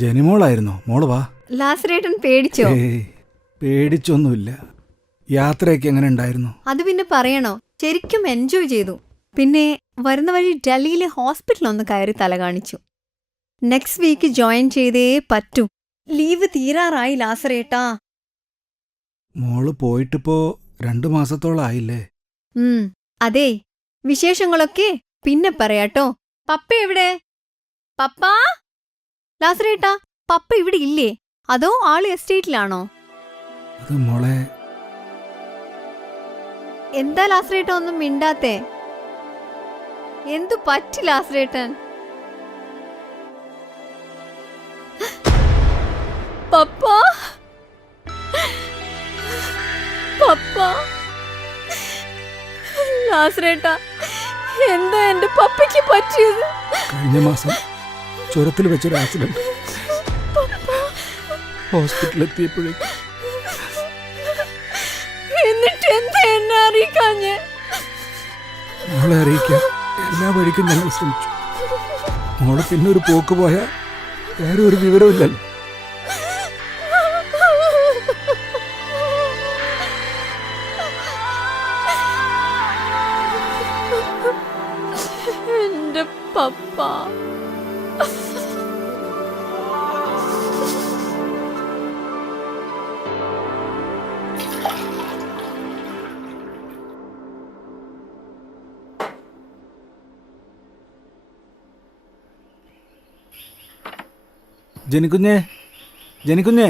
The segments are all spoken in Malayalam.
ജനിമോളായിരുന്നോ? മോള് വാ. ലാസറേട്ടൻ പേടിച്ചോ? പേടിച്ചൊന്നുമില്ല. യാത്രയൊക്കെ എങ്ങനെ ഉണ്ടായിരുന്നു? അത് പിന്നെ പറയണോ, ശരിക്കും എൻജോയ് ചെയ്തു. പിന്നെ വരുന്ന വഴി ഡൽഹിയിലെ ഹോസ്പിറ്റലൊന്ന് കയറി തല കാണിച്ചു. നെക്സ്റ്റ് വീക്ക് ജോയിൻ ചെയ്തേ പറ്റൂ. ലീവ് തീരാറായി ലാസറേട്ടാ. മോള് പോയിട്ടിപ്പോ 2 മാസത്തോളം ആയില്ലേ? അതെ, വിശേഷങ്ങളൊക്കെ പിന്നെ പറയാട്ടോ. പപ്പ എവിടെ? പപ്പാ? ലാസറേട്ടാ, പപ്പ ഇവിടെ ഇല്ലേ? അതോ ആള് എസ്റ്റേറ്റിലാണോ? അത് മോളെ. എന്താ ലാസറേട്ടൻ ഒന്നും മിണ്ടാത്തേ? എന്തു പറ്റി ലാസറേട്ടൻ? പപ്പ, പപ്പ, ലാസറേട്ടാ, എന്താ എന്റെ പപ്പയ്ക്ക് പറ്റിയത്? കഴിഞ്ഞ മാസം ചുരത്തിൽ വെച്ചൊരു ആക്സിഡന്റ്. ഹോസ്പിറ്റലിലെത്തിയപ്പോഴേക്കും. എന്നിട്ട് എന്താ എന്നെ അറിയിക്കാഞ്ഞേ? മോളെ അറിയിക്കാൻ എല്ലാ വഴിക്കും ഞങ്ങൾ ശ്രമിച്ചു. മോളെ പിന്നെ ഒരു പോക്ക് പോയാൽ വേറെ ഒരു വിവരമില്ലല്ലോ. എന്റെ പപ്പ. ജനിക്കുഞ്ഞേ, ജനിക്കുഞ്ഞേ.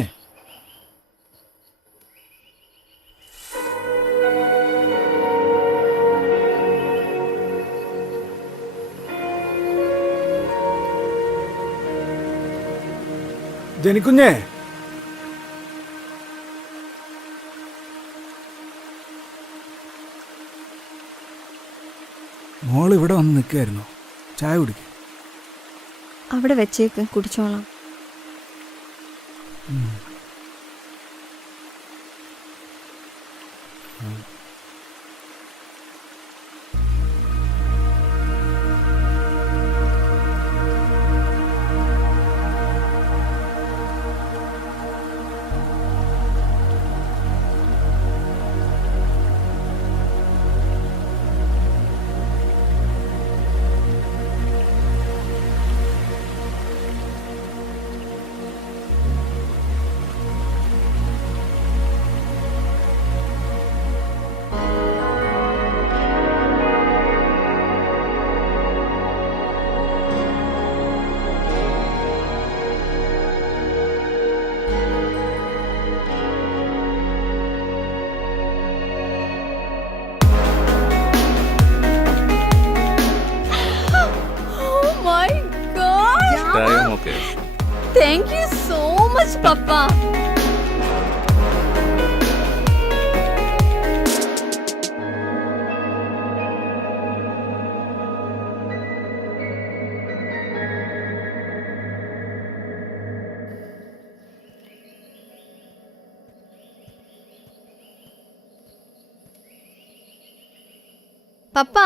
ജനിക്കുഞ്ഞേ. മോൾ ഇവിടെ വന്ന് നിൽക്കായിരുന്നോ? ചായ കുടിക്കും. അവിടെ വെച്ചേക്ക്, കുടിച്ചോളാം. Thank you so much, Papa. പപ്പ,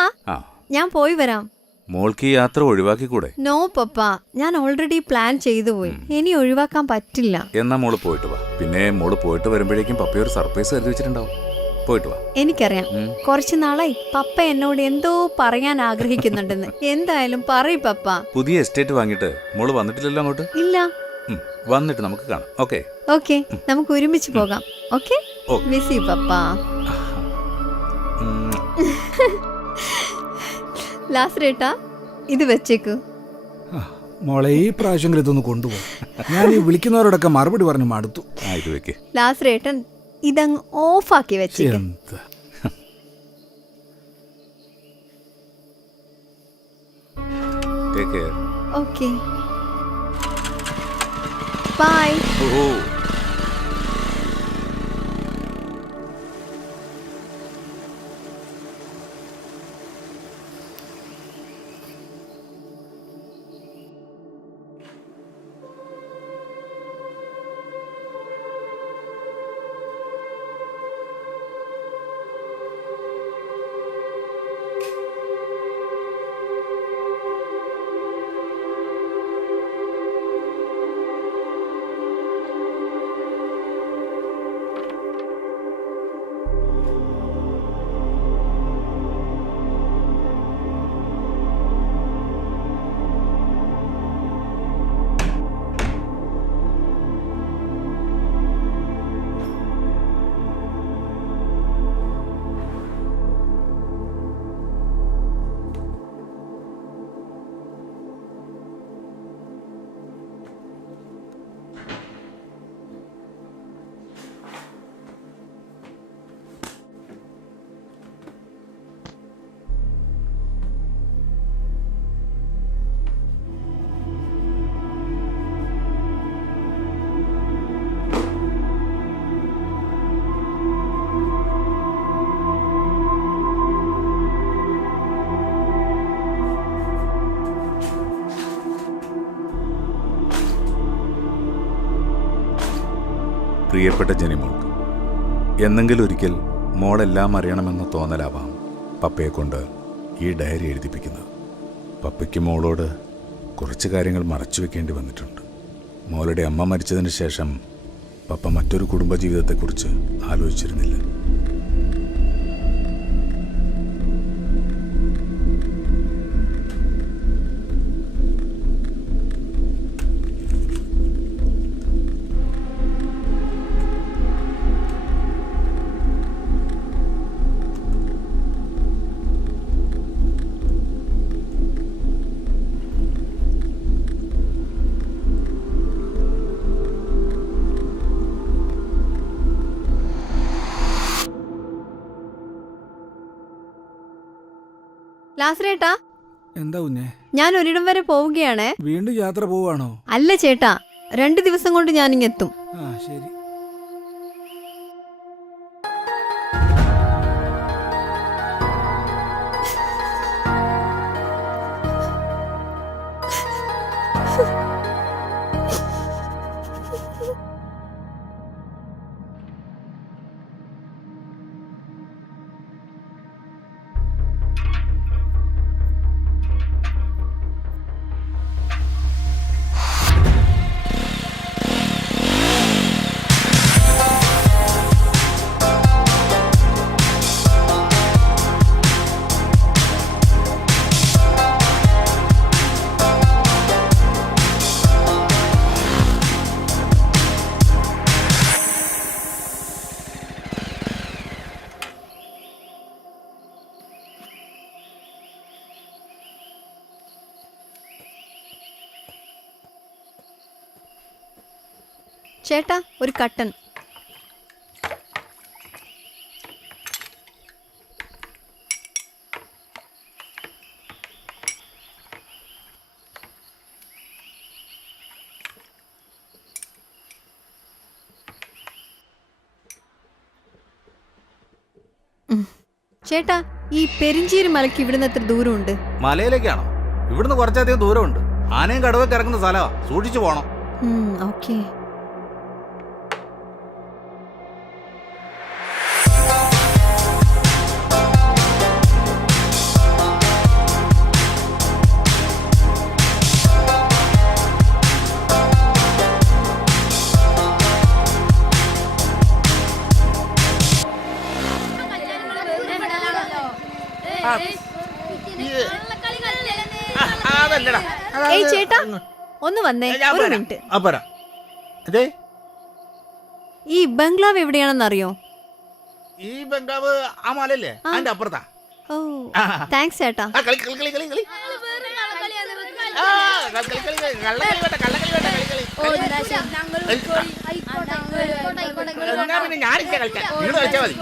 ഞാൻ പോയി വരാം. മോൾക്ക് യാത്ര ഒഴിവാക്കിക്കൂടെ? നോ പപ്പ, ഞാൻ ഓൾറെഡി പ്ലാൻ ചെയ്തു പോയി. ഇനി ഒഴിവാക്കാൻ പറ്റില്ല. എന്നാ മോള് പോയിട്ട് വാ. പിന്നെ മോള് പോയിട്ട് വരുമ്പോഴേക്കും പപ്പ ഒരു സർപ്രൈസ് കരുതി വെച്ചിട്ടുണ്ടാവും. പോയിട്ട് വാ. എനിക്കറിയാം, കുറച്ചു നാളായി പപ്പ എന്നോട് എന്തോ പറയാൻ ആഗ്രഹിക്കുന്നുണ്ടെന്ന്. എന്തായാലും പറയ് പപ്പ. പുതിയ എസ്റ്റേറ്റ് വാങ്ങിയിട്ട് മോള് വന്നിട്ടില്ലല്ലോ അങ്ങോട്ട്? ഇല്ല. വന്നിട്ട് നമുക്ക് കാണാം. ഓക്കെ ഓക്കെ, നമുക്ക് ഒരുമിച്ച് പോകാം. ഓക്കെ, മിസ് യു പപ്പ. ലാസറേട്ടാ, ഇത് വെച്ചേക്കു. മോളെ, ഈ പ്രാവശ്യങ്ങളിൽ ഇതൊന്ന് കൊണ്ടുപോകും. ഞാൻ ഈ വിളിക്കുന്നവരോടൊക്കെ മറുപടി പറഞ്ഞു മടുത്തു. ലാസറേട്ടൻ, ഇതങ്ങ് ഓഫാക്കി വെച്ചേക്കും. Okay, bye. പ്രിയപ്പെട്ട ജനിമോൾക്ക് എന്നെങ്കിലും ഒരിക്കൽ മോളെല്ലാം അറിയണമെന്ന തോന്നലാവാം പപ്പയെ കൊണ്ട് ഈ ഡയറി എഴുതിപ്പിക്കുന്നത്. പപ്പയ്ക്ക് മോളോട് കുറച്ച് കാര്യങ്ങൾ മറച്ചു വെക്കേണ്ടി വന്നിട്ടുണ്ട്. മോളുടെ അമ്മ മരിച്ചതിന് ശേഷം പപ്പ മറ്റൊരു കുടുംബജീവിതത്തെക്കുറിച്ച് ആലോചിച്ചിരുന്നില്ല. ലാസറേട്ടാ, എന്താ കുഞ്ഞേ? ഞാൻ ഒരിടം വരെ പോവുകയാണേ. വീണ്ടും യാത്ര പോവാണോ? അല്ല ചേട്ടാ, 2 ദിവസം കൊണ്ട് ഞാനിങ്ങെത്തും. ആ ശരി. ചേട്ടാ, ഒരു കട്ടൻ. ചേട്ടാ, ഈ പെരിഞ്ചീരി മലയ്ക്ക് ഇവിടുന്ന് എത്ര ദൂരമുണ്ട്? മലയിലേക്കാണോ? ഇവിടുന്ന് കുറച്ചധികം ദൂരമുണ്ട്. ആനയും കടുവൊക്കെ ഇറങ്ങുന്ന സ്ഥലമാ, സൂക്ഷിച്ചു പോണം. ഓക്കേ. ഏയ് ചേട്ടാ, ഒന്ന് വന്നേ, ഒരു മിനിറ്റ്. ഈ ബംഗ്ലാവ് എവിടെയാണെന്ന് അറിയോ? ഈ ബംഗ്ലാവ് ആ മലല്ലേ, അതിന്റെ അപ്പുറത്താ. ഓ, താങ്ക്സ് ചേട്ടാ. ഞാനില്ല കളിക്കാൻ, നിങ്ങൾ കളിച്ചാൽ മതി.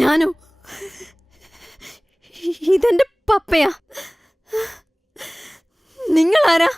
ഞാനോ? ഇതെന്റെ പപ്പയാ. നിങ്ങളാരാ?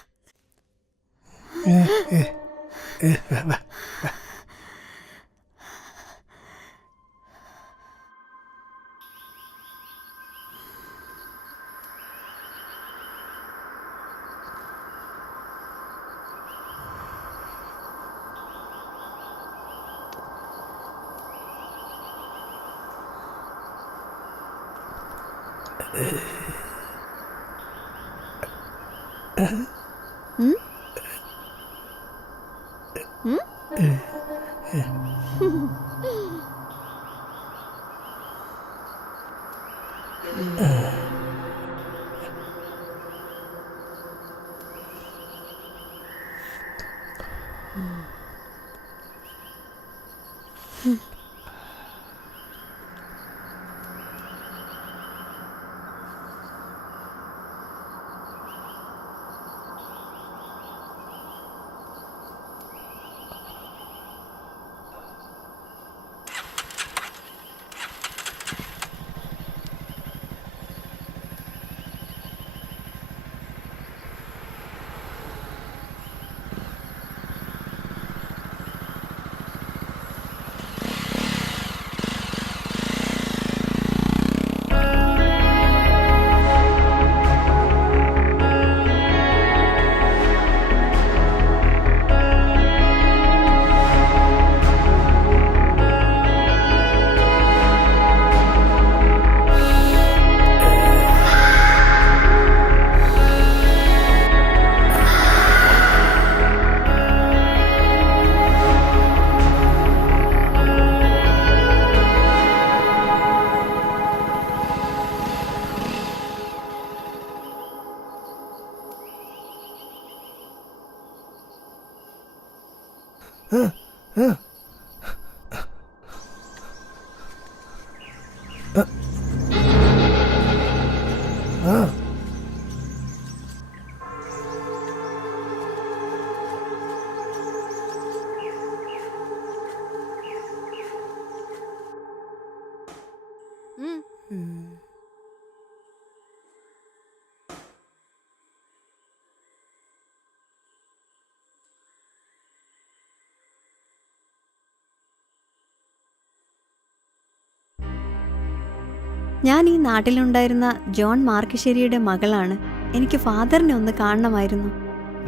ഞാൻ ഈ നാട്ടിലുണ്ടായിരുന്ന ജോൺ മാർക്കിശ്ശേരിയുടെ മകളാണ്. എനിക്ക് ഫാദറിനെ ഒന്ന് കാണണമായിരുന്നു.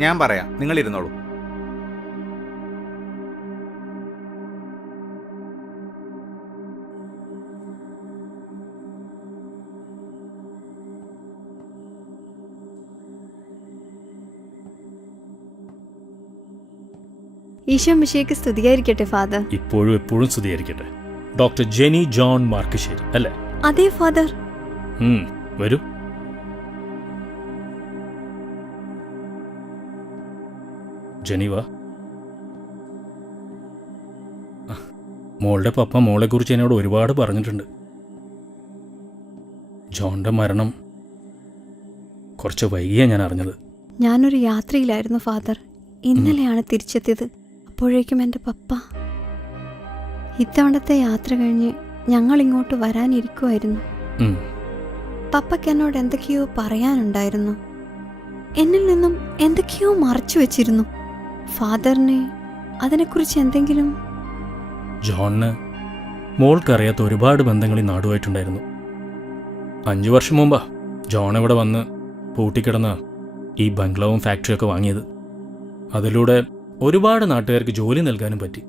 ഞാൻ പറയാം, നിങ്ങൾ ഇരുന്നോളൂ. ഈശോ മിശിഹായ്ക്ക് സ്തുതിയായിരിക്കട്ടെ ഫാദർ. ഇപ്പോഴും എപ്പോഴും സ്തുതിയായിരിക്കട്ടെ. ഡോക്ടർ ജെനി ജോൺ മാർക്കിശ്ശേരി അല്ലേ? അതെ ഫാദർ. വരൂ. ജെനിവ, മോളുടെ പപ്പ മോളെക്കുറിച്ച് എന്നോട് ഒരുപാട് പറഞ്ഞിട്ടുണ്ട്. ജോണിന്റെ മരണം കുറച്ച് വൈകിയാണ് ഞാൻ അറിഞ്ഞത്. ഞാനൊരു യാത്രയിലായിരുന്നു ഫാദർ. ഇന്നലെയാണ് തിരിച്ചെത്തിയത്. അപ്പോഴേക്കും എൻ്റെ പപ്പ. ഇത്തവണത്തെ യാത്ര കഴിഞ്ഞ് ഞങ്ങൾ ഇങ്ങോട്ട് വരാനിരിക്കുമായിരുന്നു. പപ്പയ്ക്ക് എന്നോട് എന്തൊക്കെയോ പറയാനുണ്ടായിരുന്നു. എന്നിൽ നിന്നും എന്തൊക്കെയോ മറച്ചു വെച്ചിരുന്നു. ഫാദറിന് അതിനെക്കുറിച്ച് എന്തെങ്കിലും? ജോണിന് മോൾക്കറിയാത്ത ഒരുപാട് ബന്ധങ്ങൾ ഈ നാടുമായിട്ടുണ്ടായിരുന്നു. 5 വർഷം മുമ്പാ ജോൺ ഇവിടെ വന്ന് പൂട്ടിക്കിടന്ന ഈ ബംഗ്ലാവും ഫാക്ടറിയൊക്കെ വാങ്ങിയത്. അതിലൂടെ ഒരുപാട് നാട്ടുകാർക്ക് ജോലി നൽകാനും പറ്റി.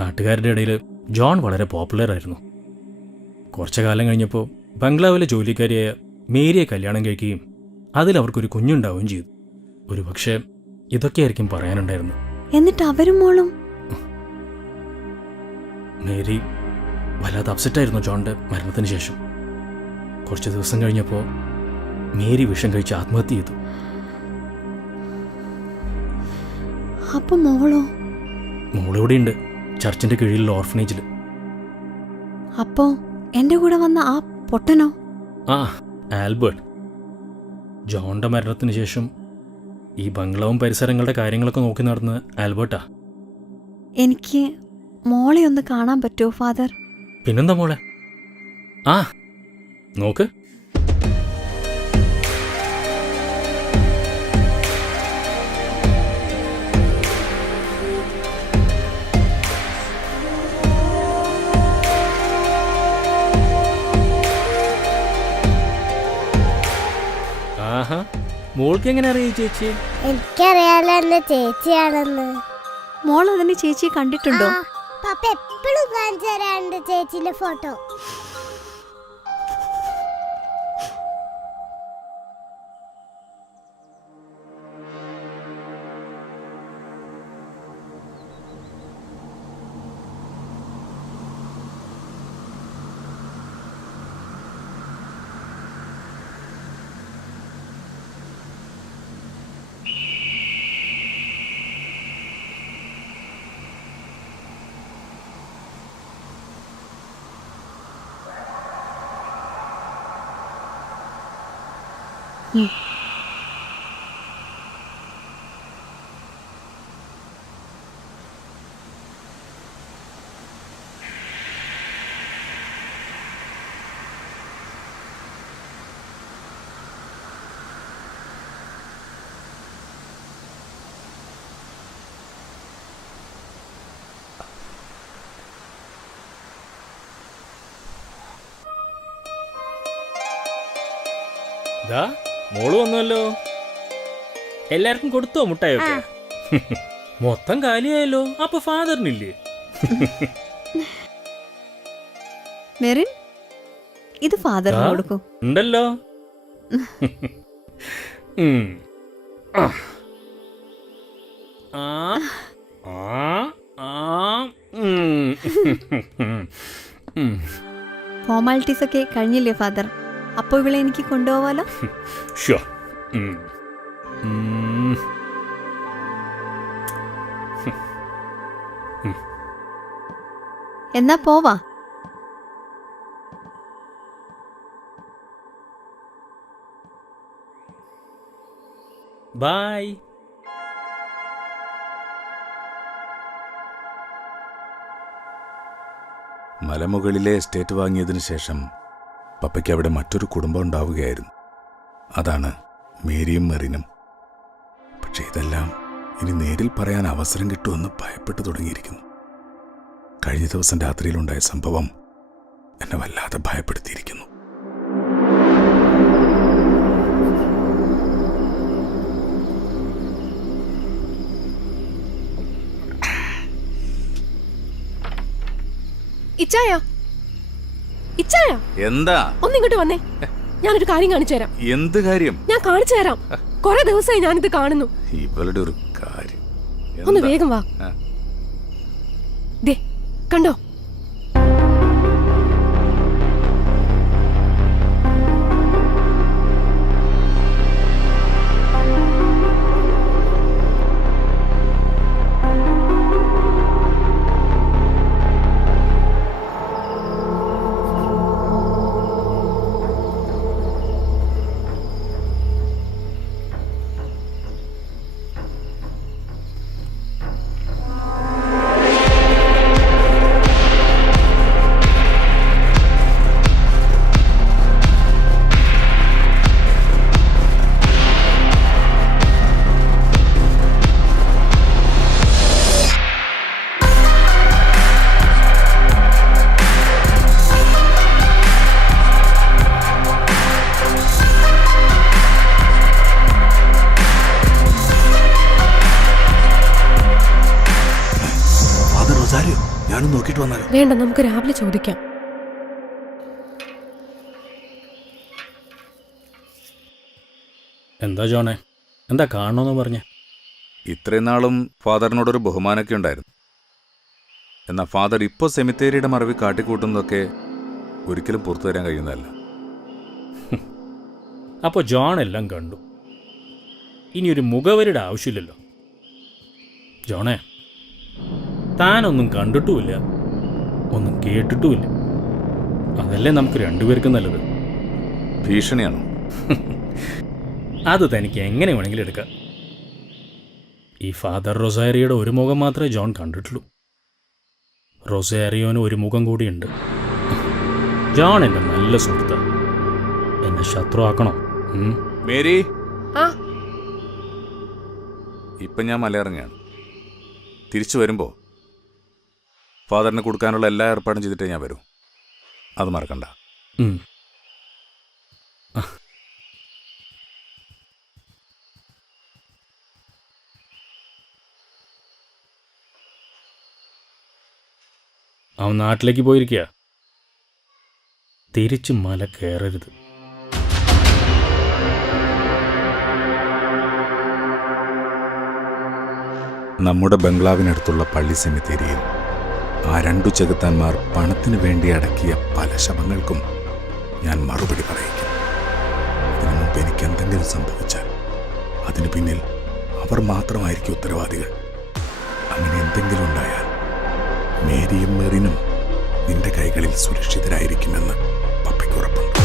നാട്ടുകാരുടെ ഇടയിൽ ജോൺ വളരെ പോപ്പുലറായിരുന്നു. കുറച്ചു കാലം കഴിഞ്ഞപ്പോൾ ബംഗ്ലാവിലെ ജോലിക്കാരിയായ മേരിയെ കല്യാണം കഴിക്കുകയും അതിലവർക്കൊരു കുഞ്ഞുണ്ടാവുകയും ചെയ്തു. ഒരു പക്ഷേ ഇതൊക്കെയായിരിക്കും പറയാനുണ്ടായിരുന്നു. എന്നിട്ട് അവരും മോളും? മേരി വല്ലാതെ അപ്സെറ്റായിരുന്നു ജോണിന്റെ മരണത്തിന് ശേഷം. കുറച്ച് ദിവസം കഴിഞ്ഞപ്പോൾ മേരി വിഷം കഴിച്ച് ആത്മഹത്യ ചെയ്തു. അപ്പൊ മോളോ? മോളിവിടെയുണ്ട്, ചർച്ചിന്റെ കീഴിലുള്ള ഓർഫനേജിൽ. അപ്പോ എന്റെ കൂടെ വന്ന ആ പൊട്ടനോ? ആ, ആൽബർട്ട്. ജോണിന്റെ മരണത്തിന് ശേഷം ഈ ബംഗ്ലാവും പരിസരങ്ങളുടെ കാര്യങ്ങളൊക്കെ നോക്കി നടന്ന ആൽബർട്ടാ. എനിക്ക് മോളെ ഒന്ന് കാണാൻ പറ്റുമോ ഫാദർ? പിന്നെന്താ മോളെ? ആ, നോക്ക്. ആഹാ, മോൾക്ക് എങ്ങനെ അറിയാം ചേച്ചി? എനിക്കറിയാലോ എന്റെ ചേച്ചിയാണെന്ന്. മോൾ അതിന് ചേച്ചിയെ കണ്ടിട്ടുണ്ടോ? പപ്പ എപ്പോഴും കാണിച്ചു തരാറുണ്ട് ചേച്ചിന്റെ ഫോട്ടോ. ദാ മോള് വന്നല്ലോ. എല്ലാവർക്കും കൊടുത്തോ മുട്ടായൊക്കെ? മൊത്തം കാലിയായല്ലോ. അപ്പൊ ഫാദറിനില്ലേ? മെറിൻ, ഇത് ഫാദറിന് ആ? കൊടുക്കൂ. ഉണ്ടല്ലോ. ആ ആ ആ ഫോർമാലിറ്റീസ് ഒക്കെ കഴിഞ്ഞില്ലേ ഫാദർ? അപ്പൊ ഇവളെ എനിക്ക് കൊണ്ടുപോവാലോ? ഷോ. എന്നാ പോവാ. ബൈ. മലമുകളിലെ എസ്റ്റേറ്റ് വാങ്ങിയതിനു ശേഷം പപ്പയ്ക്ക് അവിടെ മറ്റൊരു കുടുംബം ഉണ്ടാവുകയായിരുന്നു. അതാണ് മേരിയും മെറിനും. പക്ഷെ ഇതെല്ലാം ഇനി നേരിൽ പറയാൻ അവസരം കിട്ടുമെന്ന് ഭയപ്പെട്ടു തുടങ്ങിയിരിക്കുന്നു. കഴിഞ്ഞ ദിവസം രാത്രിയിലുണ്ടായ സംഭവം എന്നെ വല്ലാതെ ഭയപ്പെടുത്തിയിരിക്കുന്നു. ഇച്ചായ, ഇച്ചായ, എന്താ? ഒന്നിങ്ങോട്ട് വന്നേ. ഞാനൊരു കാര്യം കാണിച്ചു തരാം. എന്ത് കാര്യം? ഞാൻ കാണിച്ചു തരാം. കുറെ ദിവസമായി ഞാനിത് കാണുന്നു. ഇവളുടെ ഒരു കാര്യം. ഒന്ന് എന്താ? വേഗം വാ. ആ. ദേ, കണ്ടോ? ഞാനും നോക്കിട്ട് വന്നാലോ? വേണ്ട, നമുക്ക് രാവിലെ ചോദിക്കാം. എന്താ ജോണേ, എന്താ കാണണമെന്ന് പറഞ്ഞ? ഇത്രയും നാളും ഫാദറിനോടൊരു ബഹുമാനമൊക്കെ ഉണ്ടായിരുന്നു. എന്നാൽ ഫാദർ ഇപ്പോൾ സെമിത്തേരിയുടെ മറവിൽ കാട്ടിക്കൂട്ടുന്നതൊക്കെ ഒരിക്കലും പുറത്തു തരാൻ കഴിയുന്നതല്ല. അപ്പോൾ ജോൺ എല്ലാം കണ്ടു. ഇനിയൊരു മുഖവരുടെ ആവശ്യമില്ലല്ലോ. ജോണേ, താനൊന്നും കണ്ടിട്ടുമില്ല, ഒന്നും കേട്ടിട്ടുമില്ല. അതല്ലേ നമുക്ക് രണ്ടുപേർക്കും നല്ലത്. ഭീഷണിയാണോ? അത് തനിക്ക് എങ്ങനെ വേണമെങ്കിലും എടുക്കാം. ഈ ഫാദർ റൊസാരിയോയുടെ ഒരു മുഖം മാത്രമേ ജോൺ കണ്ടിട്ടുള്ളൂ. റൊസാരിയോന് ഒരു മുഖം കൂടിയുണ്ട്. ജോൺ എൻ്റെ നല്ല സുഹൃത്ത്. എന്നെ ശത്രുവാക്കണോ? മേരി, ആ, ഇപ്പം ഞാൻ മലയിറങ്ങുകയാണ്. തിരിച്ചു വരുമ്പോൾ ഫാദറിന് കൊടുക്കാനുള്ള എല്ലാ ഏർപ്പാടും ചെയ്തിട്ടേ ഞാൻ വരൂ. അത് മറക്കണ്ട. അവൻ നാട്ടിലേക്ക് പോയിരിക്കുക. തിരിച്ച് മല കയറരുത്. നമ്മുടെ ബംഗ്ലാവിനടുത്തുള്ള പള്ളി സെമിത്തേരിയിൽ ആ രണ്ടു ചെകുത്താന്മാർ പണത്തിന് വേണ്ടി അടക്കിയ പല ശവങ്ങൾക്കും ഞാൻ മറുപടി പറയിക്കും. ഇതിനു മുമ്പ് എനിക്ക് എന്തെങ്കിലും സംഭവിച്ചാൽ അതിനു പിന്നിൽ അവർ മാത്രമായിരിക്കും ഉത്തരവാദികൾ. അങ്ങനെ എന്തെങ്കിലും ഉണ്ടായാൽ മേരിയും മെറിനും നിന്റെ കൈകളിൽ സുരക്ഷിതരായിരിക്കുമെന്ന് പപ്പയ്ക്ക് ഉറപ്പുണ്ട്.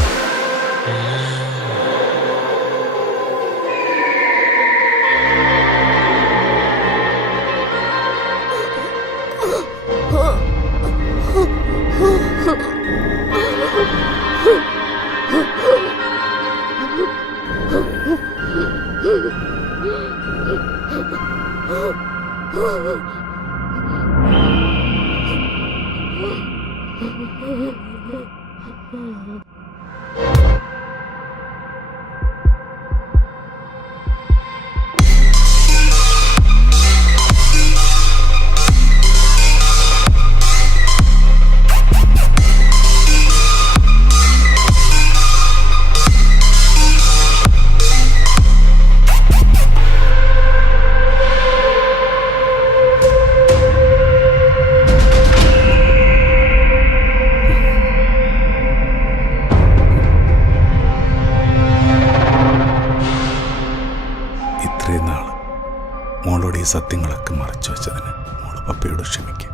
ഇത്രയും നാൾ മോളോട് ഈ സത്യങ്ങളൊക്കെ മറച്ചു വെച്ചതിന് മോള് പപ്പയോട് ക്ഷമിക്കും.